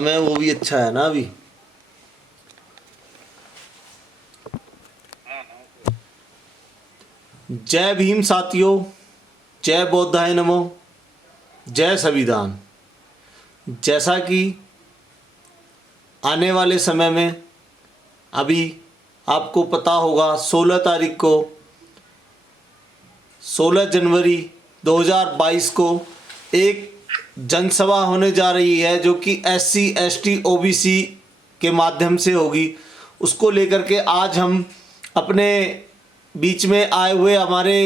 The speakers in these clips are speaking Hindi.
में वो भी अच्छा है ना अभी। जय भीम साथियों, जय बौद्धाय नमो, जय संविधान। जैसा कि आने वाले समय में अभी आपको पता होगा 16 तारीख को 16 जनवरी 2022 को एक जनसभा होने जा रही है जो कि SC ST OBC के माध्यम से होगी। उसको लेकर के आज हम अपने बीच में आए हुए हमारे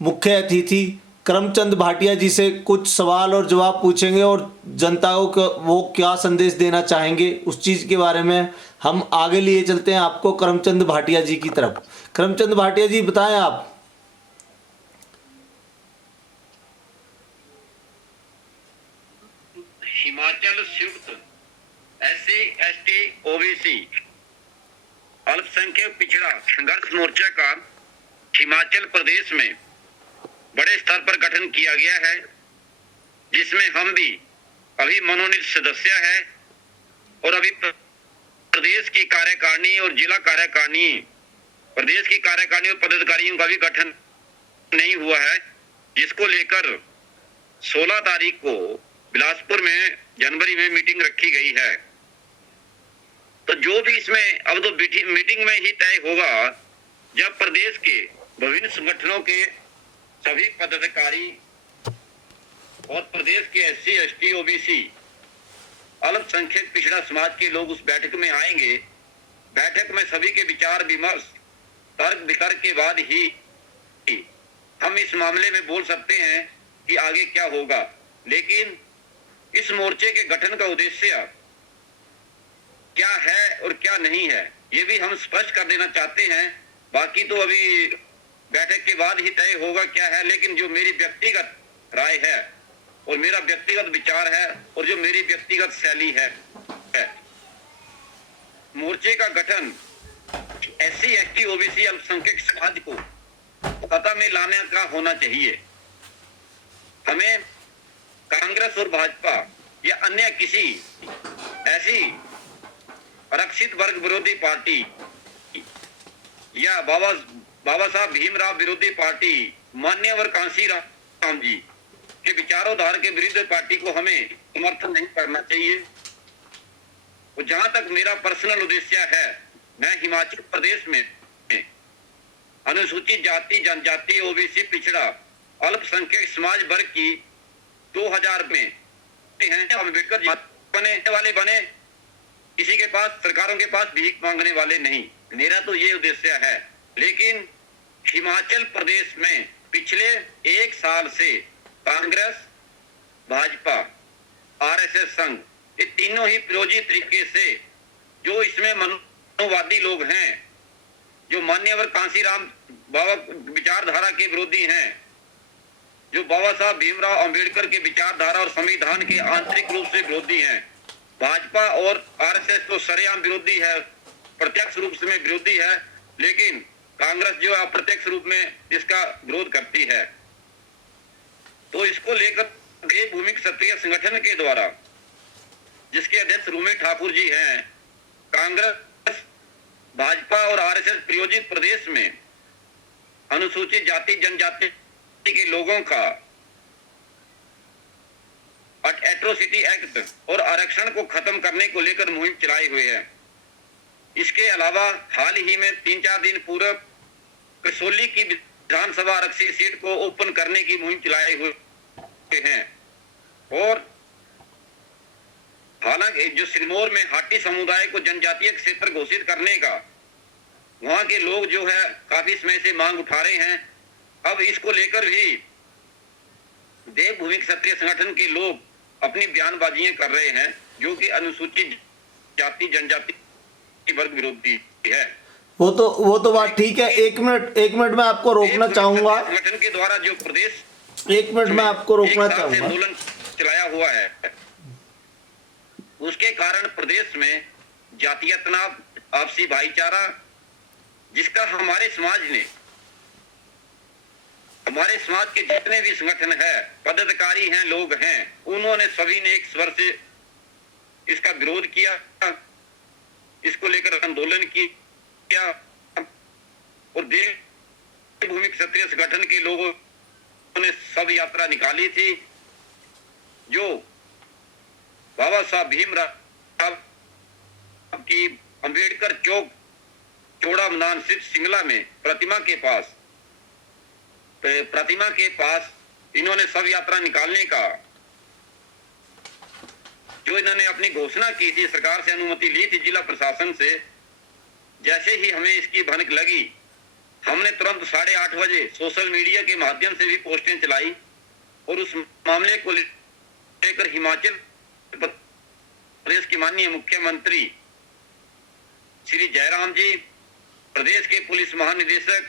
मुख्य अतिथि करमचंद भाटिया जी से कुछ सवाल और जवाब पूछेंगे और जनता को वो क्या संदेश देना चाहेंगे उस चीज़ के बारे में हम आगे लिए चलते हैं आपको करमचंद भाटिया जी की तरफ। करमचंद भाटिया जी बताएं आप। हिमाचल संयुक्त SC ST OBC अल्पसंख्यक पिछड़ा संघर्ष मोर्चा का हिमाचल प्रदेश में बड़े स्तर पर गठन किया गया है, जिसमें हम भी अभी मनोनीत सदस्य है और अभी प्रदेश की कार्यकारिणी और जिला कार्यकारिणी, प्रदेश की कार्यकारिणी और पदाधिकारियों का भी गठन नहीं हुआ है, जिसको लेकर 16 तारीख को बिलासपुर में जनवरी में मीटिंग रखी गई है। तो जो भी इसमें अब तो मीटिंग में ही तय होगा जब प्रदेश के विभिन्न संगठनों के सभी पदाधिकारी और प्रदेश के SC ST OBC अल्पसंख्यक पिछड़ा समाज के लोग उस बैठक में आएंगे। बैठक में सभी के विचार विमर्श तर्क वितर्क के बाद ही हम इस मामले में बोल सकते हैं कि आगे क्या होगा। लेकिन इस मोर्चे के गठन का उद्देश्य क्या है और क्या नहीं है ये भी हम स्पष्ट कर देना चाहते हैं। बाकी तो अभी बैठक के बाद ही तय होगा क्या है, लेकिन जो मेरी व्यक्तिगत राय है और मेरा व्यक्तिगत विचार है और जो मेरी व्यक्तिगत शैली है, मोर्चे का गठन SC ST OBC अल्पसंख्यक समाज को सत्ता में लाने का होना चाहिए। हमें कांग्रेस और भाजपा या अन्य किसी ऐसी आरक्षित वर्ग विरोधी पार्टी या बाबा साहब भीमराव विरोधी पार्टी, मान्यवर कांसी राम जी के विचारोधार के विरुद्ध पार्टी को हमें समर्थन नहीं करना चाहिए। और जहां तक मेरा पर्सनल उद्देश्य है, मैं हिमाचल प्रदेश में अनुसूचित जाति जनजाति OBC पिछड़ा अल्पसंख्यक समाज वर्ग की 2000 में हैं अम्बेडकर बने, किसी के पास सरकारों के पास भीख मांगने वाले नहीं। मेरा तो ये उद्देश्य है। लेकिन हिमाचल प्रदेश में पिछले 1 साल से कांग्रेस, भाजपा, RSS संघ, ये तीनों ही विरोधी तरीके से जो इसमें मनोवादी लोग हैं, जो मान्यवर कांसीराम बाबा विचारधारा के विरोधी हैं, जो बाबा साहब भीमराव अंबेडकर के विचारधारा और संविधान के आंतरिक रूप से विरोधी हैं। भाजपा और RSS तो सरेआम विरोधी है, प्रत्यक्ष रूप से विरोधी है, लेकिन कांग्रेस जो अप्रत्यक्ष रूप में इसका विरोध करती है। तो इसको लेकर देवभूमि क्षत्रिय संगठन के द्वारा, जिसके अध्यक्ष रूमे ठाकुर जी हैं, कांग्रेस, भाजपा और RSS प्रायोजित प्रदेश में अनुसूचित जाति जनजाति के लोगों का एट्रोसिटी एक्ट और आरक्षण को खत्म करने को लेकर मुहिम चलाए हुए हैं। इसके अलावा हाल ही में 3-4 दिन पूर्व कसौली की विधानसभा आरक्षित सीट को ओपन करने की मुहिम चलाए हुए हैं। और हालांकि जो सिरमौर में हाटी समुदाय को जनजातीय क्षेत्र घोषित करने का वहां के लोग जो है काफी समय से मांग उठा रहे हैं। अब इसको लेकर भी देवभूमि क्षत्रिय संगठन के लोग अपनी बयानबाजियां कर रहे हैं, जो कि अनुसूचित जाति जनजाति वर्ग विरोधी है। वो तो बात ठीक है। एक मिनट में आपको रोकना चाहूंगा। संगठन के द्वारा जो प्रदेश 1 मिनट में आपको रोकना चाहूंगा। आंदोलन चलाया हुआ है, उसके कारण प्रदेश में जातीय तनाव, आपसी भाईचारा, जिसका हमारे समाज के जितने भी संगठन है, पदाधिकारी हैं, लोग हैं, उन्होंने सभी ने एक स्वर से इसका विरोध किया, इसको लेकर आंदोलन किया और देवभूमि क्षत्रिय संगठन के लोगों ने सब यात्रा निकाली थी जो बाबा साहब भीमराव की अंबेडकर चौक चौड़ा मैदान स्थित शिमला में प्रतिमा के पास इन्होंने सब यात्रा निकालने का जो इन्होंने अपनी घोषणा की थी, सरकार से अनुमति ली थी जिला प्रशासन से। जैसे ही हमें इसकी भनक लगी, हमने तुरंत 8:30 बजे सोशल मीडिया के माध्यम से भी पोस्टें चलाई और उस मामले को लेकर हिमाचल प्रदेश के माननीय मुख्यमंत्री श्री जयराम जी, प्रदेश के पुलिस महानिदेशक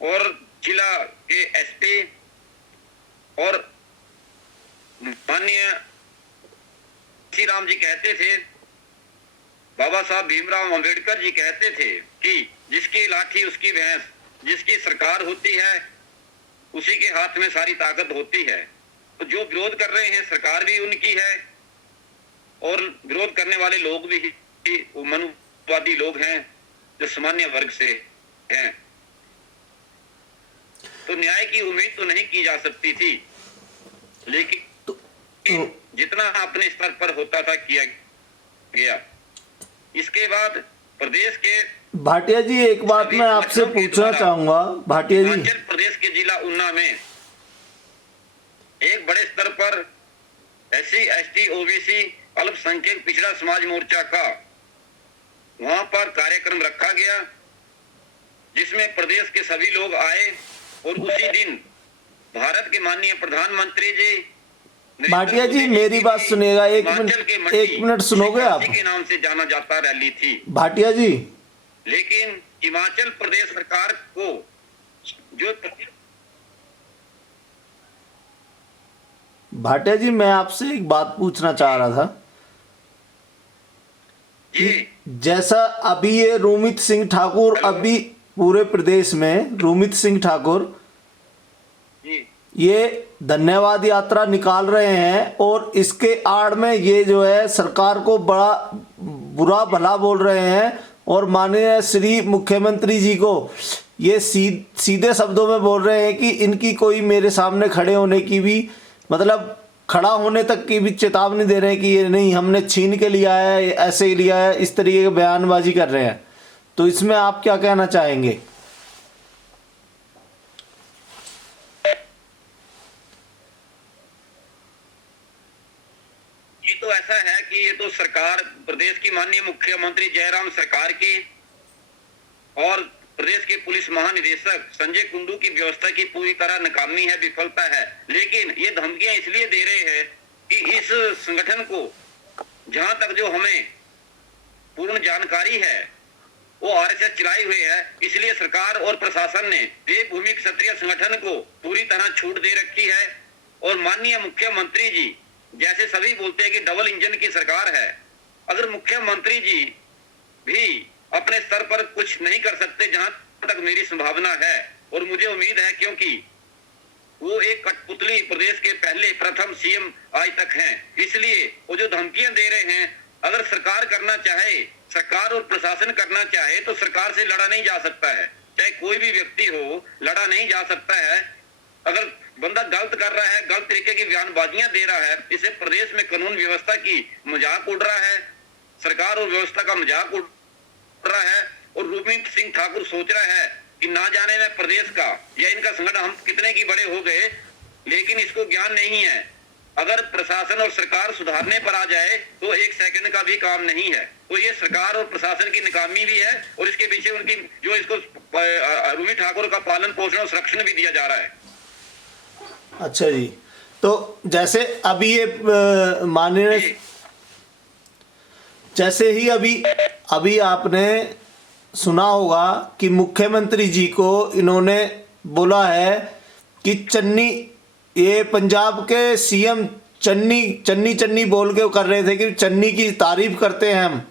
और जिला के एसपी और माननीय श्री राम जी कहते थे, बाबा साहब भीमराव अंबेडकर जी कहते थे कि जिसकी लाठी उसकी भैंस, जिसकी सरकार होती है उसी के हाथ में सारी ताकत होती है। तो जो विरोध कर रहे हैं सरकार भी उनकी है और विरोध करने वाले लोग भी मनुवादी लोग हैं जो सामान्य वर्ग से हैं। तो न्याय की उम्मीद तो नहीं की जा सकती थी, लेकिन जितना अपने स्तर पर होता था किया गया। इसके बाद प्रदेश के भाटिया जी एक बात मैं आपसे पूछना चाहूंगा, भाटिया जी, हिमाचल प्रदेश के जिला ऊना में एक बड़े स्तर पर SC ST OBC अल्पसंख्यक पिछड़ा समाज मोर्चा का वहां पर कार्यक्रम रखा गया जिसमें प्रदेश के सभी लोग आए और उसी दिन भारत के माननीय प्रधानमंत्री जी भाटिया जी मेरी बात सुनिएगा, एक मिनट सुनोगे आप? के नाम से जाना जाता रैली थी भाटिया जी। लेकिन हिमाचल प्रदेश सरकार को जो भाटिया जी मैं आपसे एक बात पूछना चाह रहा था कि जैसा अभी ये रोमित सिंह ठाकुर, अभी पूरे प्रदेश में रोमित सिंह ठाकुर ये धन्यवाद यात्रा निकाल रहे हैं और इसके आड़ में ये जो है सरकार को बड़ा बुरा भला बोल रहे हैं और माननीय श्री मुख्यमंत्री जी को ये सीधे शब्दों में बोल रहे हैं कि इनकी कोई मेरे सामने खड़े होने की भी, मतलब खड़ा होने तक की भी चेतावनी दे रहे हैं कि ये नहीं हमने छीन के लिया है, ऐसे ही लिया है, इस तरीके की बयानबाजी कर रहे हैं। तो इसमें आप क्या कहना चाहेंगे? ये तो ऐसा है कि ये तो सरकार, प्रदेश की माननीय मुख्यमंत्री जयराम सरकार की और प्रदेश के पुलिस महानिदेशक संजय कुंडू की व्यवस्था की पूरी तरह नाकामी है, विफलता है। लेकिन ये धमकियां इसलिए दे रहे हैं कि इस संगठन को, जहां तक जो हमें पूर्ण जानकारी है, वो RSS चलाई हुई है, इसलिए सरकार और प्रशासन ने देवभूमि क्षत्रिय संगठन को पूरी तरह छूट दे रखी है। और माननीय मुख्यमंत्री जी जैसे सभी बोलते हैं कि डबल इंजन की सरकार है, अगर मुख्यमंत्री जी भी अपने स्तर पर कुछ नहीं कर सकते, जहां तक मेरी संभावना है और मुझे उम्मीद है, क्योंकि वो एक कठपुतली प्रदेश के पहले प्रथम CM आज तक हैं, इसलिए वो जो धमकियां दे रहे हैं, अगर सरकार करना चाहे, सरकार और प्रशासन करना चाहे तो सरकार से लड़ा नहीं जा सकता है। चाहे कोई भी व्यक्ति हो, लड़ा नहीं जा सकता है। अगर बंदा गलत कर रहा है, गलत तरीके की बयानबाजियां दे रहा है, इसे प्रदेश में कानून व्यवस्था की मजाक उड़ रहा है, सरकार और व्यवस्था का मजाक उड़ रहा है। और रोमित सिंह ठाकुर सोच रहा है कि ना जाने में प्रदेश का या इनका संगठन हम कितने की बड़े हो गए, लेकिन इसको ज्ञान नहीं है। अगर प्रशासन और सरकार सुधारने पर आ जाए तो एक सेकंड का भी काम नहीं है। तो ये सरकार और प्रशासन की नाकामी भी है और इसके पीछे उनकी जो इसको रोमित ठाकुर का पालन पोषण और संरक्षण भी दिया जा रहा है। अच्छा जी, तो जैसे अभी ये माननीय, जैसे ही अभी आपने सुना होगा कि मुख्यमंत्री जी को इन्होंने बोला है कि चन्नी, ये पंजाब के CM चन्नी बोल के कर रहे थे कि चन्नी की तारीफ करते हैं हम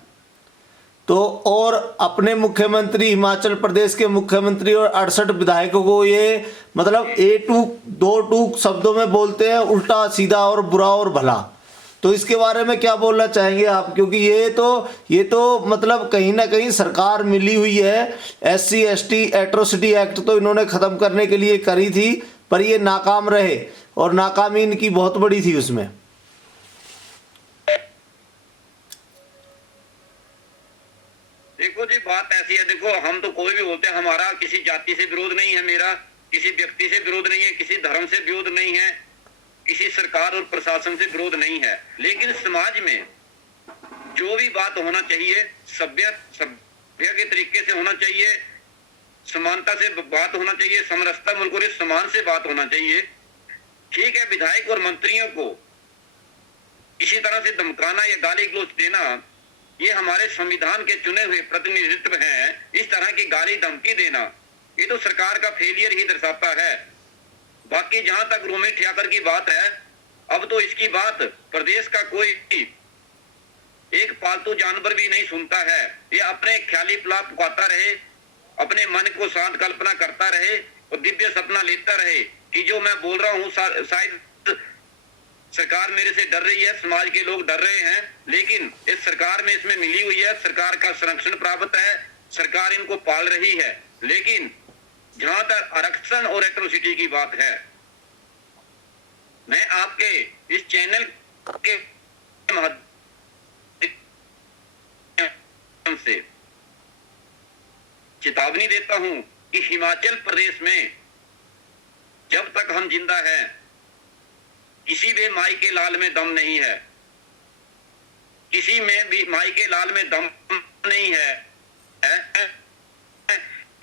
तो, और अपने मुख्यमंत्री हिमाचल प्रदेश के मुख्यमंत्री और 68 विधायकों को ये मतलब 2 टूक शब्दों में बोलते हैं, उल्टा सीधा और बुरा और भला। तो इसके बारे में क्या बोलना चाहेंगे आप, क्योंकि ये तो मतलब कहीं ना कहीं सरकार मिली हुई है, SC ST एट्रोसिटी एक्ट तो इन्होंने खत्म करने के लिए करी थी, पर ये नाकाम रहे और नाकामी इनकी बहुत बड़ी थी उसमें। देखो जी, बात ऐसी है, देखो हम तो कोई भी बोलते हैं, हमारा किसी जाति से विरोध नहीं है, मेरा किसी व्यक्ति से विरोध नहीं है, किसी धर्म से विरोध नहीं है, किसी सरकार और प्रशासन से विरोध नहीं है, लेकिन समाज में जो भी बात होना चाहिए सभ्य के तरीके से होना चाहिए, समानता से बात होना चाहिए, समरसता मुल्क और सम्मान से बात होना चाहिए। ठीक है, विधायक और मंत्रियों को इसी तरह से धमकाना या गाली गलौज देना, ये हमारे संविधान के चुने हुए प्रतिनिधित्व हैं। इस तरह की गाली धमकी देना ये तो सरकार का फेलियर ही दर्शाता है। बाकी जहां तक रोमी ठियाकर की बात है, अब तो इसकी बात प्रदेश का कोई एक पालतू जानवर भी नहीं सुनता है। ये अपने ख्याली प्लाप पुकाता रहे, अपने मन को शांत कल्पना करता रहे और दिव्य सपना लेता रहे कि जो मैं बोल रहा हूँ शायद सरकार मेरे से डर रही है, समाज के लोग डर रहे हैं, लेकिन इस सरकार में इसमें मिली हुई है, सरकार का संरक्षण प्राप्त है, सरकार इनको पाल रही है। लेकिन जहां तक आरक्षण और एट्रोसिटी की बात है, मैं आपके इस चैनल के माध्यम से चेतावनी देता हूं कि हिमाचल प्रदेश में जब तक हम जिंदा हैं, किसी भी माई के लाल में दम नहीं है, किसी में भी माई के लाल में दम नहीं है।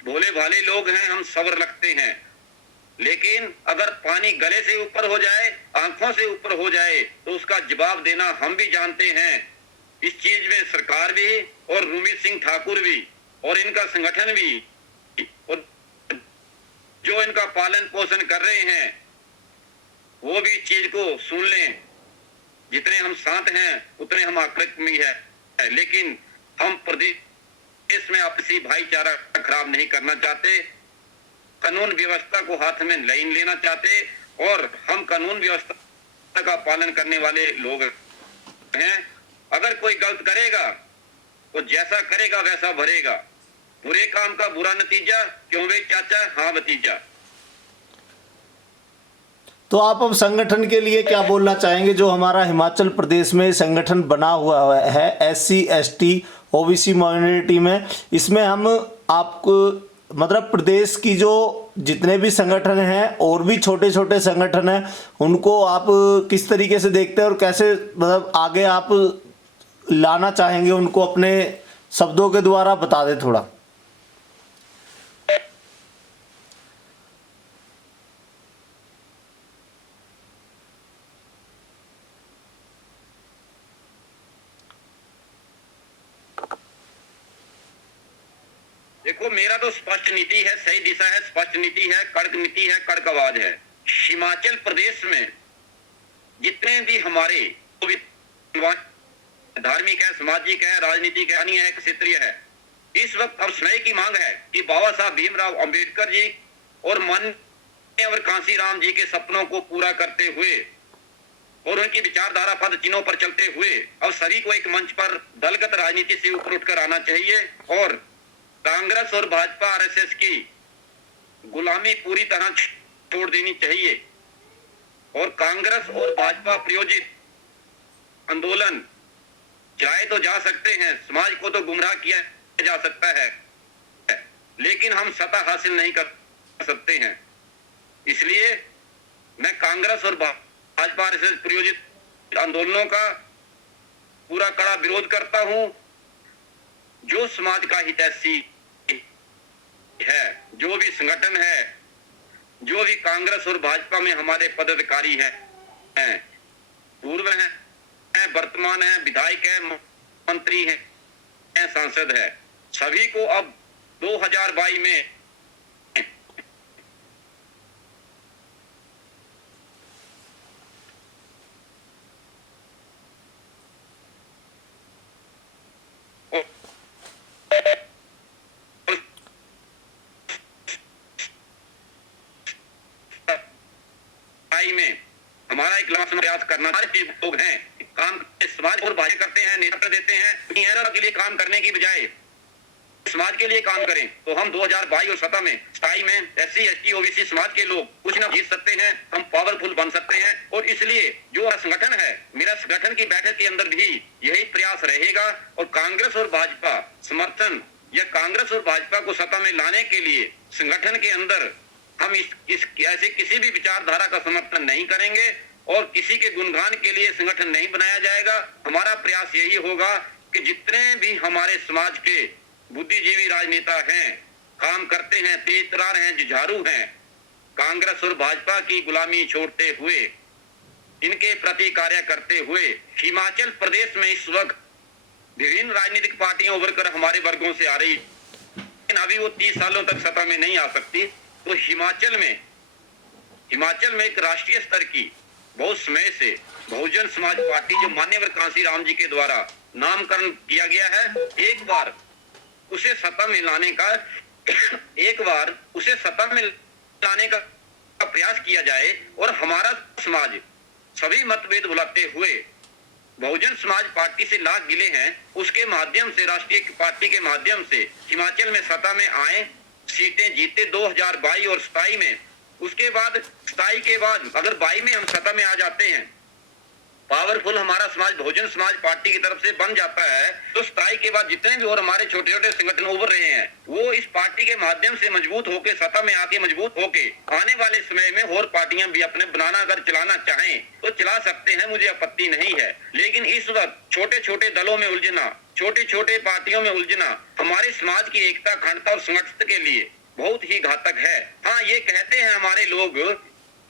भोले भाले लोग हैं, हम सब्र रखते हैं, लेकिन अगर पानी गले से ऊपर हो जाए, आंखों से ऊपर हो जाए, तो उसका जवाब देना हम भी जानते हैं। इस चीज में सरकार भी और रूमित सिंह ठाकुर भी और इनका संगठन भी और जो इनका पालन पोषण कर रहे हैं वो भी चीज को सुन लें। जितने हम शांत हैं उतने हम आक्रामक है, लेकिन हम प्रदेश में आपसी भाईचारा खराब नहीं करना चाहते, कानून व्यवस्था को हाथ में लाइन लेना चाहते, और हम कानून व्यवस्था का पालन करने वाले लोग हैं। अगर कोई गलत करेगा तो जैसा करेगा वैसा भरेगा। बुरे काम का बुरा नतीजा, क्यों वे चाचा, हाँ भतीजा। तो आप अब संगठन के लिए क्या बोलना चाहेंगे, जो हमारा हिमाचल प्रदेश में संगठन बना हुआ है SC ST OBC माइनॉरिटी में, इसमें हम आपको मतलब प्रदेश की जो जितने भी संगठन हैं और भी छोटे छोटे संगठन हैं, उनको आप किस तरीके से देखते हैं और कैसे मतलब आगे आप लाना चाहेंगे, उनको अपने शब्दों के द्वारा बता दें थोड़ा। देखो, मेरा तो स्पष्ट नीति है, सही दिशा है, स्पष्ट नीति है, कड़क नीति है, कड़क आवाज है। हिमाचल प्रदेश में जितने भी हमारे धार्मिक है, सामाजिक है, राजनीतिक है, क्षेत्रीय है, इस वक्त अब समय की मांग है कि बाबा साहब भीमराव अंबेडकर जी और माननीय कांसी राम जी के सपनों को पूरा करते हुए और उनकी विचारधारा पद चिन्हों पर चलते हुए अब सभी को एक मंच पर दलगत राजनीति से ऊपर उठकर आना चाहिए और कांग्रेस और भाजपा RSS की गुलामी पूरी तरह छोड़ देनी चाहिए और कांग्रेस और भाजपा प्रायोजित आंदोलन चाहे तो जा सकते हैं, समाज को तो गुमराह किया जा सकता है, लेकिन हम सत्ता हासिल नहीं कर सकते हैं। इसलिए मैं कांग्रेस और भाजपा RSS प्रायोजित आंदोलनों का पूरा कड़ा विरोध करता हूं। जो समाज का हितैषी है, जो भी संगठन है, जो भी कांग्रेस और भाजपा में हमारे पदाधिकारी हैं, पूर्व हैं, वर्तमान है, विधायक है, मंत्री हैं, सांसद है, सभी को अब 2022 में में हमारा एक लंबा प्रयास करना। लोग हैं काम समाज और भाषा करते हैं, नेता देते हैं, के लिए काम करने की बजाय समाज के लिए काम करें तो हम 2022 और 17 में 27 में SC ST OBC समाज के लोग कुछ ना जीत सकते हैं, हम पावरफुल बन सकते हैं। और इसलिए जो संगठन है, मेरा संगठन की बैठक के अंदर भी यही प्रयास रहेगा और कांग्रेस और भाजपा समर्थन या कांग्रेस और भाजपा को सत्ता में लाने के लिए संगठन के अंदर हम इस ऐसे किसी भी विचारधारा का समर्थन नहीं करेंगे और किसी के गुणगान के लिए संगठन नहीं बनाया जाएगा। हमारा प्रयास यही होगा कि जितने भी हमारे समाज के बुद्धिजीवी राजनेता हैं, काम करते हैं, तेज तरार हैं, जुझारू हैं, कांग्रेस और भाजपा की गुलामी छोड़ते हुए इनके प्रति कार्य करते हुए हिमाचल प्रदेश में इस वक्त विभिन्न राजनीतिक पार्टियां उभर कर हमारे वर्गों से आ रही, लेकिन अभी वो 30 सालों तक सत्ता में नहीं आ सकती। तो हिमाचल में एक राष्ट्रीय स्तर की बहुत समय से बहुजन समाज पार्टी जो माननीय कांसी राम जी के द्वारा नामकरण किया गया है, एक बार उसे सत्ता में लाने का प्रयास किया जाए और हमारा समाज सभी मतभेद भुलाते हुए बहुजन समाज पार्टी से लाख गिले हैं, उसके माध्यम से राष्ट्रीय पार्टी के माध्यम से हिमाचल में सत्ता में आए, सीटें जीते 2022 और 27 में। उसके बाद 27 के बाद अगर 22 में हम सत्ता में आ जाते हैं, पावरफुल हमारा समाज बहुजन समाज पार्टी की तरफ से बन जाता है, तो 27 के बाद जितने भी और हमारे छोटे छोटे संगठन उभर रहे हैं वो इस पार्टी के माध्यम से मजबूत होके सत्ता में आके मजबूत होके आने वाले समय में और पार्टियां भी अपने बनाना अगर चलाना चाहें तो चला सकते हैं, मुझे आपत्ति नहीं है। लेकिन इस वक्त छोटे छोटे दलों में उलझना, छोटे छोटे पार्टियों में उलझना हमारे समाज की एकता, अखंडता और संगठन के लिए बहुत ही घातक है। हाँ, ये कहते हैं हमारे लोग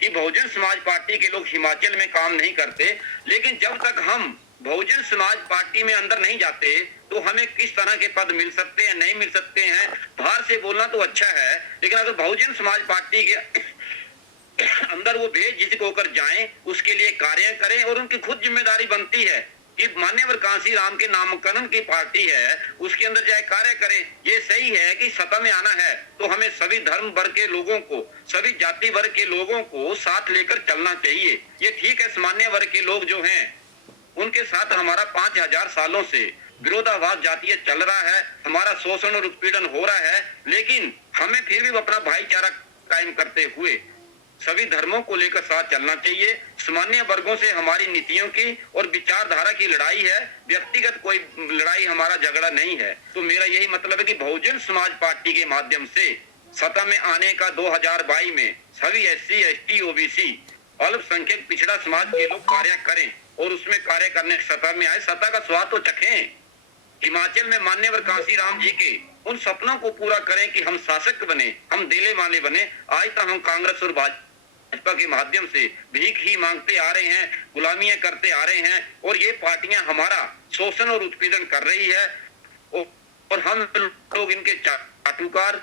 कि बहुजन समाज पार्टी के लोग हिमाचल में काम नहीं करते, लेकिन जब तक हम बहुजन समाज पार्टी में अंदर नहीं जाते तो हमें किस तरह के पद मिल सकते हैं, नहीं मिल सकते हैं। बाहर से बोलना तो अच्छा है, लेकिन अगर बहुजन समाज पार्टी के अंदर वो बेझिझक होकर जाएं, उसके लिए कार्य करें और उनकी खुद जिम्मेदारी बनती है कि मान्यवर कांसी राम के नामकरण की पार्टी है, उसके अंदर जाए कार्य करें। ये सही है कि सत्ता में आना है तो हमें सभी धर्म वर्ग के लोगों को, सभी जाति वर्ग के लोगों को साथ लेकर चलना चाहिए। ये ठीक है, सामान्य वर्ग के लोग जो हैं उनके साथ हमारा 5000 सालों से विरोधाभास जातीय चल रहा है, हमारा शोषण और उत्पीड़न हो रहा है, लेकिन हमें फिर भी अपना भाईचारा कायम करते हुए सभी धर्मों को लेकर साथ चलना चाहिए। सामान्य वर्गों से हमारी नीतियों की और विचारधारा की लड़ाई है, व्यक्तिगत कोई लड़ाई, हमारा झगड़ा नहीं है। तो मेरा यही मतलब है कि बहुजन समाज पार्टी के माध्यम से सत्ता में आने का 2022 में सभी SC ST OBC अल्पसंख्यक पिछड़ा समाज के लोग कार्य करें और उसमें कार्य करने सत्ता में आए, सत्ता का स्वाद तो चखें। हिमाचल में मान्यवर कांसी राम जी के उन सपनों को पूरा करें कि हम शासक बने, हम देले वाले बने। आज तक हम कांग्रेस और भाजपा के माध्यम से भीख ही मांगते आ रहे हैं, गुलामियां करते आ रहे हैं और ये पार्टियां हमारा शोषण और उत्पीड़न कर रही है और हम लोग इनके चाटुकार,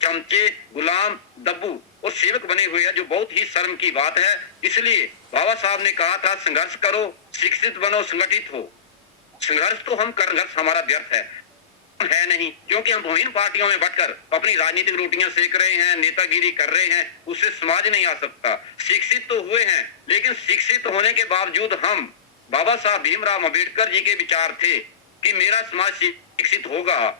चमचे, गुलाम, दब्बू और सेवक बने हुए हैं, जो बहुत ही शर्म की बात है। इसलिए बाबा साहब ने कहा था संघर्ष करो, शिक्षित बनो, संगठित हो। संघर्ष तो हम कर, संघर्ष हमारा व्यर्थ है नहीं, क्योंकि हम विभिन्न पार्टियों में बटकर अपनी राजनीतिक रोटियां सेक रहे हैं, नेतागिरी कर रहे हैं, उससे समाज नहीं आ सकता। शिक्षित तो हुए हैं, लेकिन शिक्षित होने के बावजूद हम, बाबा साहब भीमराव अम्बेडकर जी के विचार थे कि मेरा समाज शिक्षित होगा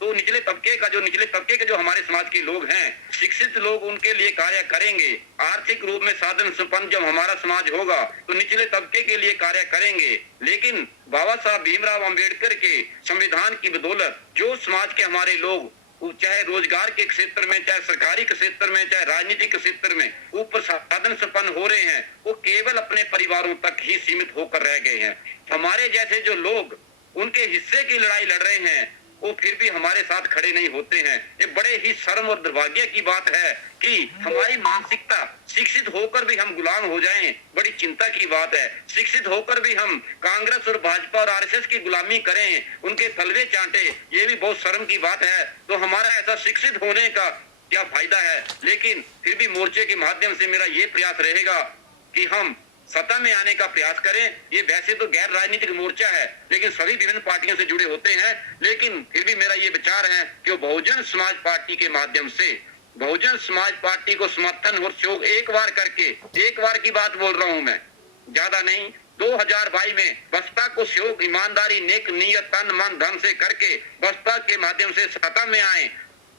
तो निचले तबके के जो हमारे समाज के लोग हैं, शिक्षित लोग, उनके लिए कार्य करेंगे। आर्थिक रूप में साधन संपन्न जब हमारा समाज होगा तो निचले तबके के लिए कार्य करेंगे। लेकिन बाबा साहब भीमराव अम्बेडकर के संविधान की बदौलत जो समाज के हमारे लोग, चाहे रोजगार के क्षेत्र में, चाहे सरकारी के क्षेत्र में, चाहे राजनीतिक के क्षेत्र में ऊपर साधन संपन्न हो रहे हैं, वो केवल अपने परिवारों तक ही सीमित होकर रह गए हैं। हमारे जैसे जो लोग उनके हिस्से की लड़ाई लड़ रहे हैं वो फिर भी हमारे साथ खड़े नहीं होते हैं। ये बड़े ही शर्म और दुर्भाग्य की बात है कि हमारी मानसिकता, शिक्षित होकर भी हम गुलाम हो जाएं, बड़ी चिंता की बात है। शिक्षित होकर भी हम कांग्रेस और भाजपा और RSS की गुलामी करें, उनके तलवे चाटे, ये भी बहुत शर्म की बात है। तो हमारा ऐसा शिक्षित होने का क्या फायदा है। लेकिन फिर भी मोर्चे के माध्यम से मेरा ये प्रयास रहेगा कि हम सत्ता में आने का प्रयास करें। ये वैसे तो गैर राजनीतिक मोर्चा है, लेकिन सभी विभिन्न पार्टियों से जुड़े होते हैं, लेकिन फिर भी मेरा ये विचार है कि बहुजन समाज पार्टी के माध्यम से बहुजन समाज पार्टी को समर्थन और सहयोग एक बार करके, एक बार की बात बोल रहा हूं मैं, ज्यादा नहीं, 2022 में बसपा को सहयोग, ईमानदारी, नेक नीयत, तन मन धन से करके बसपा के माध्यम से सत्ता में आए,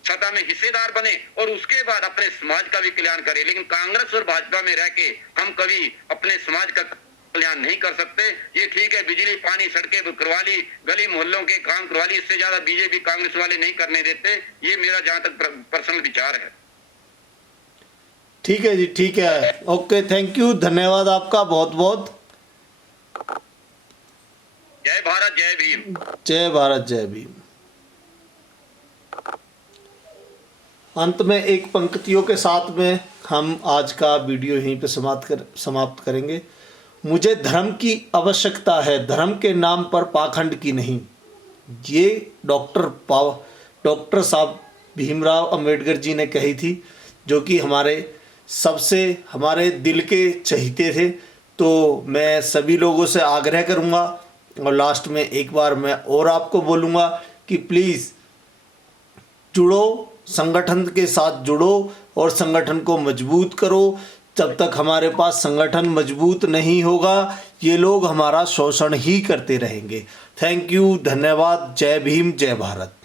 सत्ता में हिस्सेदार बने और उसके बाद अपने समाज का भी कल्याण करें। लेकिन कांग्रेस और भाजपा में रह के हम कभी अपने समाज का कल्याण नहीं कर सकते। ये ठीक है, बिजली, पानी, सड़कें करवा ली, गली मोहल्लों के काम करवा ली, इससे ज्यादा बीजेपी कांग्रेस वाले नहीं करने देते। ये मेरा जहां तक पर्सनल विचार है। ठीक है जी, ठीक है, ओके, थैंक यू, धन्यवाद आपका बहुत बहुत। जय भारत, जय भीम। जय भारत, जय भीम। अंत में एक पंक्तियों के साथ में हम आज का वीडियो यहीं पे समाप्त करेंगे। मुझे धर्म की आवश्यकता है, धर्म के नाम पर पाखंड की नहीं। ये डॉक्टर साहब भीमराव अंबेडकर जी ने कही थी, जो कि हमारे दिल के चहीते थे। तो मैं सभी लोगों से आग्रह करूँगा और लास्ट में एक बार मैं और आपको बोलूँगा कि प्लीज़ जुड़ो, संगठन के साथ जुड़ो और संगठन को मजबूत करो। जब तक हमारे पास संगठन मजबूत नहीं होगा, ये लोग हमारा शोषण ही करते रहेंगे। थैंक यू, धन्यवाद, जय भीम, जय भारत।